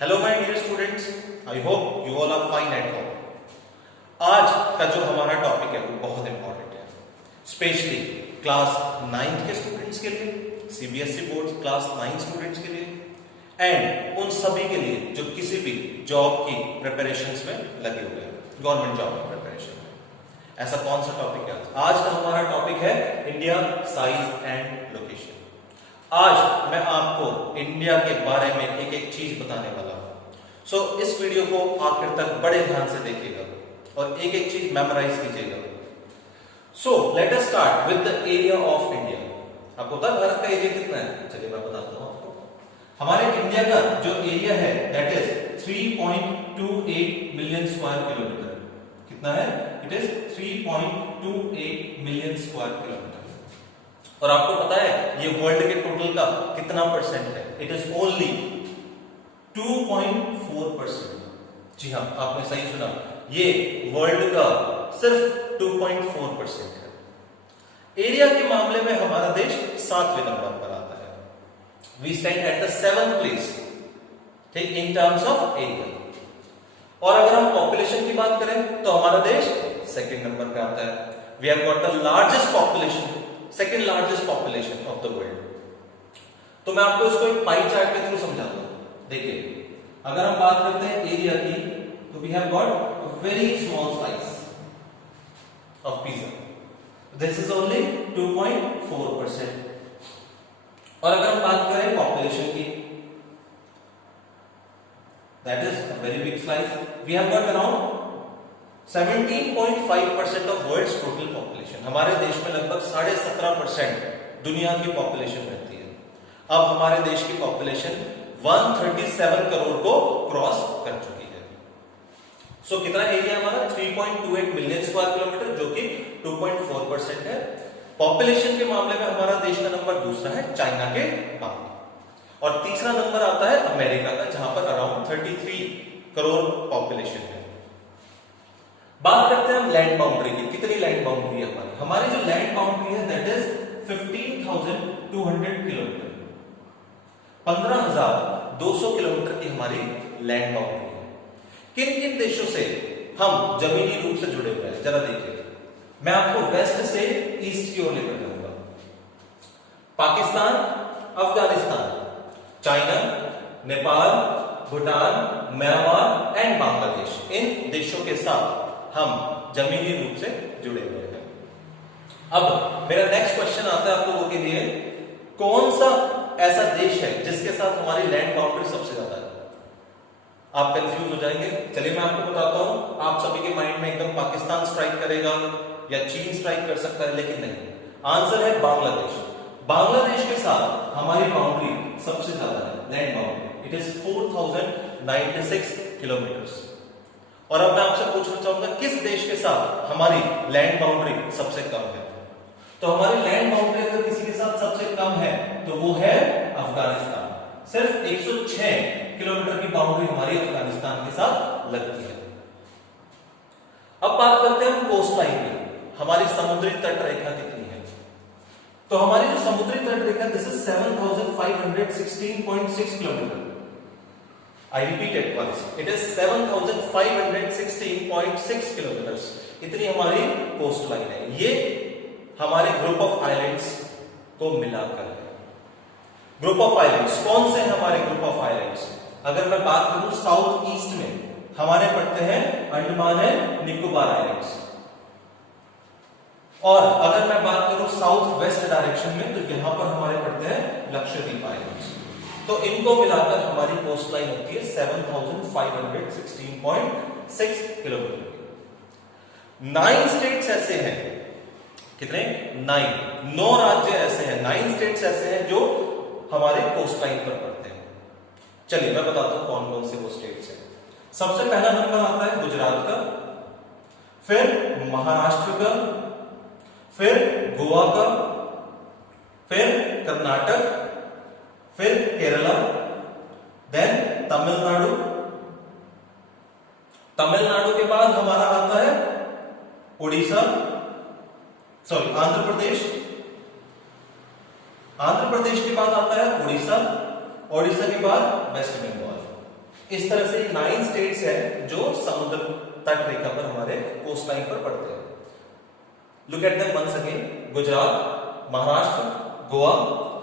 Hello my dear students, I hope you all are fine at home. आज का जो हमारा टॉपिक है वो बहुत इंपॉर्टेंट है, स्पेशली क्लास 9th के स्टूडेंट्स के लिए, सीबीएसई बोर्ड क्लास 9 स्टूडेंट्स के लिए एंड उन सभी के लिए जो किसी भी जॉब की प्रिपरेशंस में लगे हुए हैं, गवर्नमेंट जॉब की प्रिपरेशन में। ऐसा कौन सा टॉपिक है आज का हमारा टॉपिक है इंडिया साइज एंड लोकेशन। आज मैं आपको इंडिया के बारे में एक एक चीज बताने वाला हूं। सो इस वीडियो को आखिर तक बड़े ध्यान से देखिएगा और एक एक चीज मेमोराइज कीजिएगा। So let us start with the area of India. आपको पता है भारत का एरिया कितना है? चलिए मैं बताता हूं आपको। हमारे इंडिया का जो एरिया है that is 3.28 million square kilometre. कितना है? It is 3.28 million square kilometre. और आपको पता है ये वर्ल्ड के टोटल का कितना परसेंट है? It is only 2.4%। जी हाँ, आपने सही सुना, ये वर्ल्ड का सिर्फ 2.4% है। एरिया के मामले में हमारा देश 7वें नंबर पर आता है। We stand at the 7th place, ठीक, इन टर्म्स ऑफ एरिया। और अगर हम पॉपुलेशन की बात करें तो हमारा देश 2nd नंबर पर आता है। We have got the largest population, second largest population of the world. तो मैं आपको इसको एक पाई चार्ट के थ्रू समझाता हूं। देखिए, अगर हम बात करते हैं एरिया की तो we have got a very small slice of pizza. This is only 2.4%। और अगर हम बात करें पॉपुलेशन की, that is a very big slice. We have got around 17.5% of world's total population. हमारे देश में लगभग 17.5% दुनिया की पॉपुलेशन रहती है। अब हमारे देश की पॉपुलेशन 137 करोड़ को क्रॉस कर चुकी है। सो कितना एरिया हमारा? 3.28 मिलियन स्क्वायर किलोमीटर, जो कि 2.4% है। पॉपुलेशन के मामले में हमारा देश का नंबर दूसरा है चाइना के बाद, और तीसरा नंबर आता है अमेरिका का, जहां पर अराउंड 33 करोड़ पॉपुलेशन है। बात करते हैं हम लैंड बाउंड्री की। कितनी लैंड बाउंड्री है हमारी? हमारी जो लैंड बाउंड्री है दैट इज 15,200 किलोमीटर। 15,200 किलोमीटर की हमारी लैंड बाउंड्री है। किन किन देशों से हम जमीनी रूप से जुड़े हुए हैं जरा देखिए। मैं आपको वेस्ट से ईस्ट की ओर लेकर जाऊंगा। Pakistan, Afghanistan, China, Nepal, Bhutan, Myanmar and Bangladesh, इन देशों के साथ हम जमीनी रूप से जुड़े हुए हैं। अब मेरा नेक्स्ट क्वेश्चन आता है आप लोगों के लिए, कौन सा ऐसा देश है जिसके साथ हमारी लैंड बाउंड्री सबसे ज्यादा है? आप कंफ्यूज हो जाएंगे। चलिए मैं आपको बताता हूं। आप सभी के माइंड में एकदम पाकिस्तान स्ट्राइक करेगा या चीन स्ट्राइक कर सकता है, लेकिन नहीं, आंसर है बांग्लादेश। बांग्लादेश के साथ हमारी बाउंड्री सबसे ज्यादा है, land boundary. It is 4096 kilometre. और अब मैं आपसे पूछना चाहूंगा किस देश के साथ हमारी लैंड बाउंड्री सबसे कम है? तो हमारी लैंड बाउंड्री अगर किसी के साथ सबसे कम है तो वो है अफगानिस्तान। सिर्फ 106 किलोमीटर की बाउंड्री हमारी अफगानिस्तान के साथ लगती है। अब बात करते हैं हम कोस्ट लाइन की। हमारी समुद्री तट रेखा कितनी है? तो हमारी जो समुद्री तट रेखा this is 7,516.6 kilometre. I repeat it once. It is 7,516.6 kilometre. इतनी हमारी कोस्ट लाइन है। ये हमारे ग्रुप ऑफ आइलैंड्स को मिलाकर है। ग्रुप ऑफ आइलैंड्स कौन से हैं हमारे ग्रुप ऑफ आइलैंड्स? अगर मैं बात करूं साउथ ईस्ट में हमारे पड़ते हैं अंडमान एंड निकोबार आइलैंड्स, और अगर मैं बात करूं साउथ वेस्ट डायरेक्शन में तो यहां पर हमारे पड़ते हैं लक्षद्वीप आइलैंड्स। तो इनको मिलाकर हमारी कोस्ट लाइन होती है 7,516.6 किलोमीटर। 9 स्टेट्स ऐसे हैं, कितने? 9 राज्य ऐसे हैं, 9 स्टेट्स ऐसे हैं जो हमारे कोस्ट लाइन पर पड़ते हैं। चलिए मैं बताता हूं कौन कौन से वो स्टेट्स हैं। सबसे पहला नंबर आता है गुजरात का, फिर महाराष्ट्र का, फिर गोवा का, फिर कर्नाटक, फिर केरला, देन तमिलनाडु। तमिलनाडु के बाद हमारा आता है उड़ीसा, सॉरी आंध्र प्रदेश। आंध्र प्रदेश के बाद आता है उड़ीसा, ओडिशा के बाद वेस्ट बंगाल। इस तरह से 9 स्टेट्स है जो समुद्र तट रेखा पर हमारे कोस्ट लाइन पर पड़ते हैं। Look at them once again. Gujarat, Maharashtra, Goa,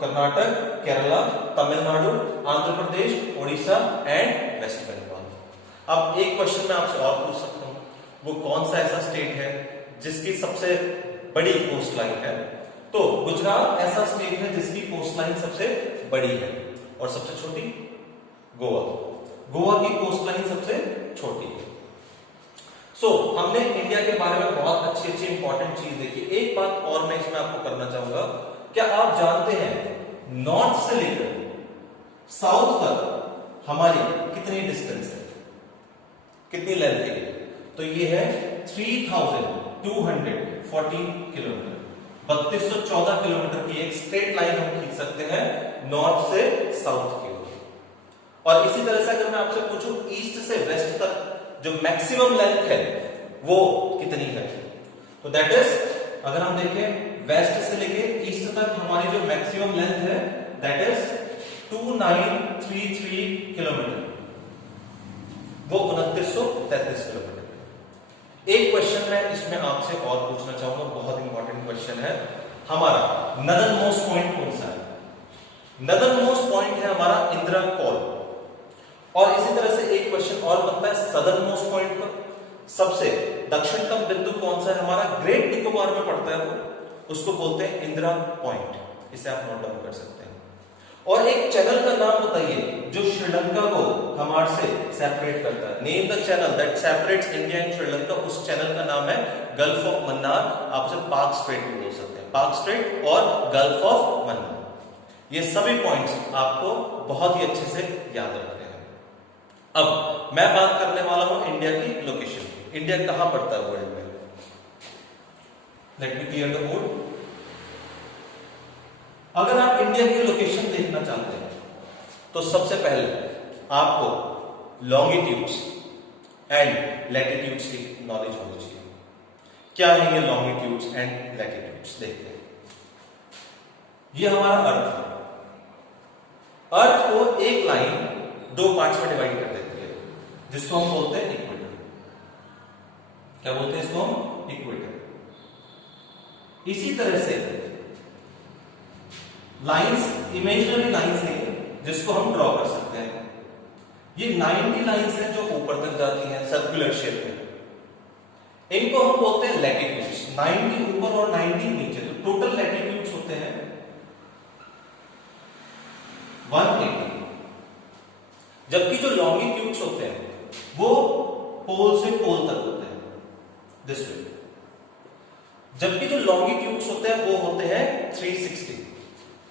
Karnataka, Kerala, Tamil Nadu, Andhra Pradesh, Orissa and waste Bengal. अब एक क्वेश्चन मैं आपसे और पूछ सकता हूं, वो कौन सा ऐसा स्टेट है जिसकी सबसे बड़ी कोस्ट लाइन है? तो गुजरात ऐसा स्टेट है जिसकी कोस्ट लाइन सबसे बड़ी है, और सबसे छोटी गोवा। गोवा की कोस्ट लाइन सबसे छोटी है। हमने इंडिया के बारे में बहुत अच्छी अच्छी इंपॉर्टेंट चीज देखी। एक बात और मैं इसमें आपको करना चाहूंगा, क्या आप जानते हैं नॉर्थ से लेकर साउथ तक हमारी कितनी डिस्टेंस है, कितनी लेंथ है? तो ये है 3214 किलोमीटर। 3214 किलोमीटर की एक स्ट्रेट लाइन हम खींच सकते हैं नॉर्थ से साउथ की ओर। और इसी तरह से अगर मैं आपसे पूछूं ईस्ट से वेस्ट तक जो मैक्सिमम लेंथ है वो कितनी है? तो दैट इज, अगर हम देखें वेस्ट से लेके ईस्ट तक हमारी जो मैक्सिमम लेंथ है दैट इज 2933 किलोमीटर, वो 2933 किलोमीटर। एक क्वेश्चन मैं इसमें आपसे और पूछना चाहूंगा, बहुत इंपॉर्टेंट क्वेश्चन है। हमारा नदर्न मोस्ट पॉइंट कौन सा है? नदर्न मोस्ट पॉइंट है हमारा इंदिरा कॉल। और इसी तरह से एक क्वेश्चन और बनता है सदर्न मोस्ट पॉइंट पर, सबसे दक्षिणतम बिंदु कौन सा है हमारा? ग्रेट निकोबार में पड़ता है वो, उसको बोलते हैं इंदिरा पॉइंट। इसे आप नोट डाउन कर सकते हैं। और एक चैनल का नाम बताइए जो श्रीलंका को हमारे से सेपरेट करता है। Name the channel that separates India and Sri Lanka. उस चैनल का नाम है गल्फ ऑफ मन्नार। आप उसे पाक स्ट्रेट भी बोल सकते हैं, पाक स्ट्रेट और गल्फ ऑफ मन्नार। ये सभी पॉइंट्स आपको बहुत ही अच्छे से याद रखने हैं। अब मैं बात करने वाला हूं इंडिया की लोकेशन की। इंडिया कहां पड़ता है वर्ल्ड में? Let me clear the board. अगर आप इंडिया की लोकेशन देखना चाहते हैं तो सबसे पहले आपको लॉन्गिट्यूड्स एंड लैटिट्यूड्स की नॉलेज होनी चाहिए। क्या है ये लॉन्गिट्यूड्स एंड लैटिट्यूड्स? देखते हैं। ये हमारा अर्थ है। अर्थ को एक लाइन दो पार्ट्स में डिवाइड कर देती है, जिसको हम बोलते हैं इक्वेटर। क्या बोलते हैं इसको हम? इक्वेटर। इसी तरह से लाइंस, इमेजिनरी लाइंस हैं जिसको हम ड्रॉ कर सकते हैं। ये 90 लाइंस हैं जो ऊपर तक जाती हैं सर्कुलर शेप में। इनको हम बोलते हैं लैटिट्यूड्स। 90 ऊपर और 90 नीचे, तो टोटल लैटिट्यूड्स होते हैं 180। जबकि जो लॉन्गिट्यूड्स होते हैं वो पोल से पोल तक होते हैं, दिस वे। जबकि जो लॉन्गिट्यूड्स होते हैं वो होते हैं 360।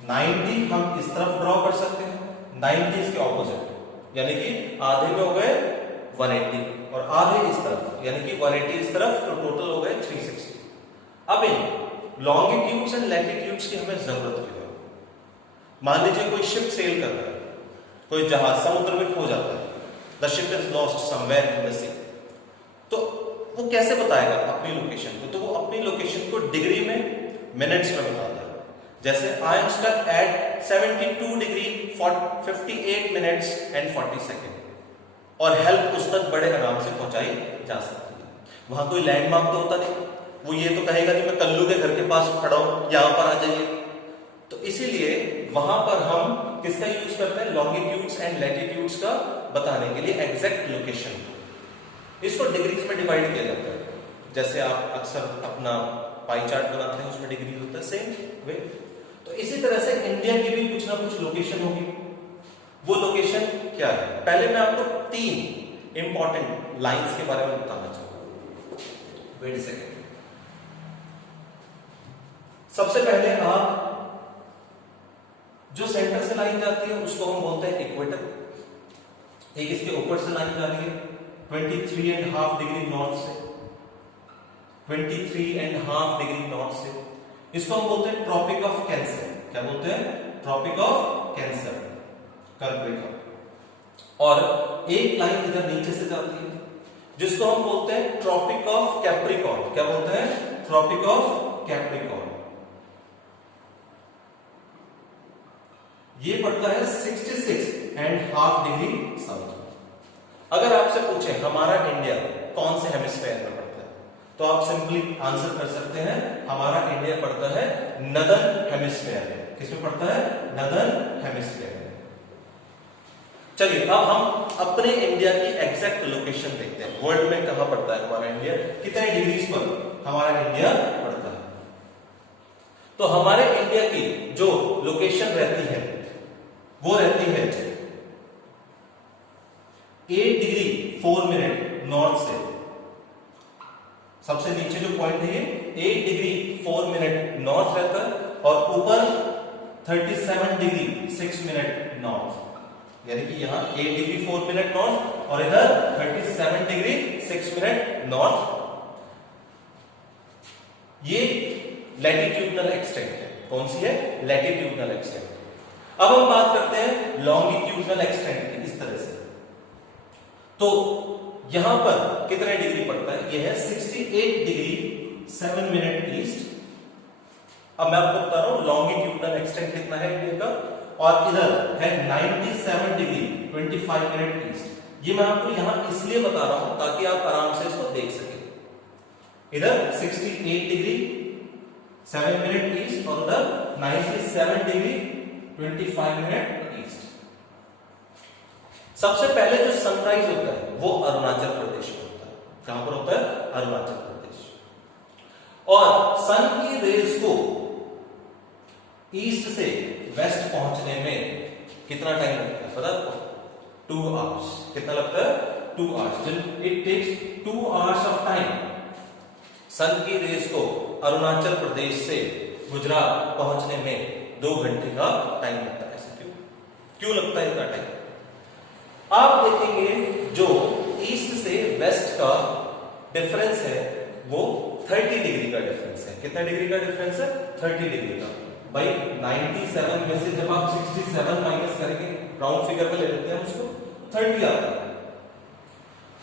90 हम इस तरफ ड्रॉ कर सकते हैं, 90 इसके ऑपोजिट, यानी कि आधे में हो गए 180 और आधे इस तरफ, यानी कि 180 इस तरफ, तो टोटल हो गए 360। अब इन लॉन्गिट्यूड्स एंड लैटिट्यूड्स की हमें जरूरत क्यों है? मान लीजिए कोई शिप सेल कर रहा है, कोई जहाज समुद्र में खो जाता है, the ship is lost somewhere in the sea, तो वो कैसे बताएगा अपनी लोकेशन को? तो वो अपनी लोकेशन को डिग्री में, मिनट्स में बताता है। जैसे I am stuck at 72 degree 58 minutes and 40 second, और हेल्प उस तक बड़े आराम से पहुंचाई जा सकती है। वहां कोई लैंडमार्क तो होता नहीं, वो ये तो कहेगा कि मैं कल्लू के घर के पास खड़ा हूं, यहां पर आ जाइए। तो इसीलिए वहां पर हम किसका यूज करते हैं? लॉन्गिट्यूड्स एंड लैटिट्यूड्स का बताने के लिए एग्जैक्ट लोकेशन। इसको डिग्रीज में डिवाइड किया जाता है। जैसे आप अक्सर अपना पाई चार्ट बनाते हैं, उसमें डिग्री होता है, सेम वे। तो इसी तरह से इंडिया की भी कुछ ना कुछ लोकेशन होगी। वो लोकेशन क्या है? पहले मैं आपको 3 इंपॉर्टेंट लाइंस के बारे में बताना चाहूंगा। Wait a second. सबसे पहले आप जो सेंटर से लाइन जाती है उसको हम बोलते हैं इक्वेटर। एक इसके ऊपर से लाइन जा रही है 23.5 डिग्री नॉर्थ से, 23.5 डिग्री नॉर्थ से, इसको हम बोलते हैं ट्रॉपिक ऑफ कैंसर। क्या बोलते हैं? ट्रॉपिक ऑफ कैंसर, कर्क रेखा। और एक लाइन इधर नीचे से जाती है जिसको हम बोलते हैं ट्रॉपिक ऑफ कैप्रिकॉर्न। क्या बोलते हैं? Tropic of Capricorn. ये पड़ता है 66.5 डिग्री साउथ। अगर आपसे पूछे हमारा इंडिया कौन से हेमिस्फेयर में पड़ता है, तो आप सिंपली आंसर कर सकते हैं हमारा इंडिया पड़ता है नदर्न हेमिस्फेयर में। किसमें पड़ता है? नदर्न हेमिस्फेयर में। चलिए अब हम अपने इंडिया की एग्जैक्ट लोकेशन देखते हैं। वर्ल्ड में कहां पड़ता है हमारा इंडिया, कितने डिग्रीज पर हमारा इंडिया पड़ता है। तो हमारे इंडिया की जो लोकेशन रहती है वो रहती है 8 डिग्री 4 मिनट नॉर्थ से। सबसे नीचे जो पॉइंट है ये 8 डिग्री 4 मिनट नॉर्थ रहता है और ऊपर 37 डिग्री 6 मिनट नॉर्थ, यानी कि यहाँ 8 डिग्री 4 मिनट नॉर्थ और इधर 37 डिग्री 6 मिनट नॉर्थ। ये लैटिट्यूडनल एक्सटेंट है। कौन सी है? Latitudinal extent. अब हम बात करते हैं लॉन्गिट्यूडनल एक्सटेंट की। इस तरह से तो यहां पर कितने डिग्री पड़ता है? यह है 68 डिग्री 7 मिनट ईस्ट। अब मैं आपको बता रहा हूं लॉन्गिट्यूडनल एक्सटेंट कितना है इंडिया का, और इधर है 97 डिग्री 25 मिनट ईस्ट। ये मैं आपको यहां इसलिए बता रहा हूं ताकि आप आराम से इसको देख सकें। इधर 68 डिग्री 7 मिनट ईस्ट और उधर 97 डिग्री 25 मिनट ईस्ट। सबसे पहले जो सनराइज होता है वो अरुणाचल प्रदेश में होता है। कहां पर होता है? अरुणाचल प्रदेश। और सन की रेज को ईस्ट से वेस्ट पहुंचने में कितना टाइम लगता है पता आपको? 2 आवर्स। कितना लगता है? 2 hours. It takes 2 hours of time sun की रेज को अरुणाचल प्रदेश से गुजरात पहुंचने में 2 घंटे का टाइम लगता है। ऐसा क्यों लगता है इतना टाइम? आप देखेंगे जो ईस्ट से वेस्ट का डिफरेंस है वो 30 डिग्री का डिफरेंस है। कितना डिग्री का डिफरेंस है? 30 डिग्री का। भाई 97 में से जब आप 67 माइनस करेंगे, राउंड फिगर पे ले लेते हैं उसको, 30 आता है।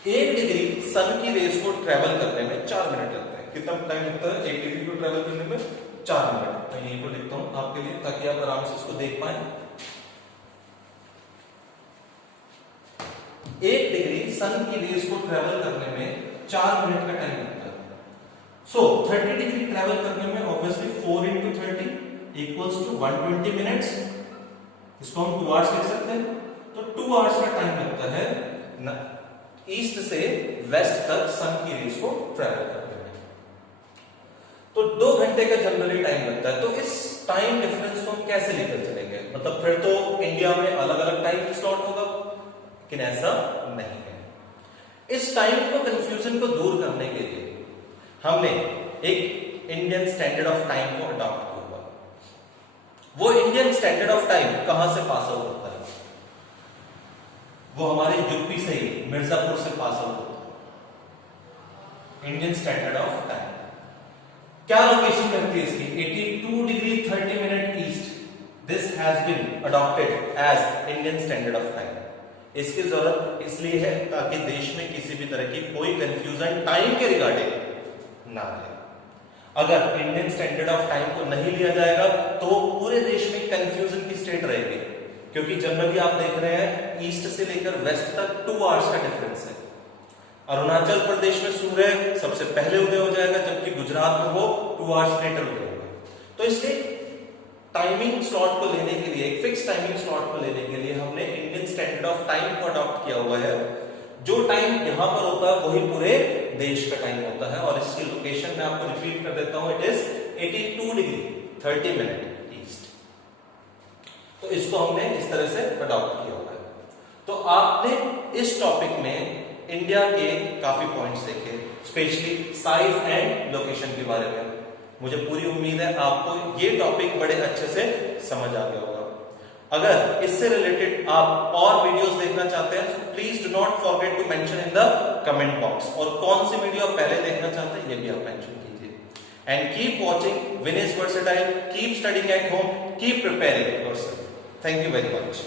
1 डिग्री सन की रेस को ट्रेवल करने में 4 मिनट लगता है। कितना टाइम लगता है 1 डिग्री को ट्रेवल करने में? 4 मिनट। मैं यहीं को लिखता हूं आपके लिए ताकि आप आराम से इसको देख पाए। 1 डिग्री सन की रेस को ट्रेवल करने में 4 मिनट का टाइम लगता है। सो 30 डिग्री ट्रेवल करने में obviously 4 into 30 equals to 120 minutes. इसको हम 2 आवर्स लिख सकते हैं। तो 2 आवर्स का टाइम लगता है ईस्ट से वेस्ट तक सन की रेस को ट्रेवल करने में। तो 2 घंटे का जनरली टाइम लगता है। तो इस टाइम डिफरेंस को हम कैसे लेकर चलेंगे? मतलब फिर तो इंडिया में अलग अलग टाइम स्लॉट होगा, लेकिन ऐसा नहीं है। इस टाइम को कंफ्यूजन को दूर करने के लिए हमने एक इंडियन स्टैंडर्ड ऑफ टाइम को अडॉप्ट किया। वो इंडियन स्टैंडर्ड ऑफ टाइम कहां से पास आउट होता है? वो हमारे यूपी से ही, मिर्जापुर से पास आउट होता है इंडियन स्टैंडर्ड ऑफ टाइम। क्या लोकेशन रहती है इसकी? 82 degree 30 minute east. This has been adopted as Indian standard of time. इसकी जरूरत इसलिए है ताकि देश में किसी भी तरह की कोई कंफ्यूजन टाइम के रिगार्डिंग ना रहे। अगर इंडियन स्टैंडर्ड ऑफ टाइम को नहीं लिया जाएगा तो पूरे देश में कंफ्यूजन की स्टेट रहेगी, क्योंकि जनरली आप देख रहे हैं ईस्ट से लेकर वेस्ट तक 2 आवर्स का डिफरेंस है। अरुणाचल प्रदेश में सूर्य सबसे पहले उदय हो जाएगा, जबकि गुजरात में वो 2 आवर्स लेटर उदय होगा। तो इसलिए टाइमिंग स्लॉट को लेने के लिए, एक फिक्स टाइमिंग स्लॉट को लेने के लिए हमने इंडियन स्टैंडर्ड ऑफ टाइम को अडॉप्ट किया हुआ है। जो टाइम यहां पर होता है वही पूरे देश का टाइम होता है। और इसकी लोकेशन मैं आपको रिपीट कर देता हूं, it is 82 degree 30 minute east. तो इसको हमने इस तरह से अडॉप्ट किया हुआ है। तो आपने इस टॉपिक में इंडिया के काफी पॉइंट्स देखे, स्पेशली साइज एंड लोकेशन के बारे में। मुझे पूरी उम्मीद है आपको ये टॉपिक बड़े अच्छे से समझ आ गया होगा। अगर इससे रिलेटेड आप और वीडियोस देखना चाहते हैं तो please do not forget to mention in the comment box, और कौन सी वीडियो आप पहले देखना चाहते हैं ये भी आप मेंशन कीजिए। And keep watching Vinesh versatile, keep studying at home, keep preparing yourself. Thank you very much.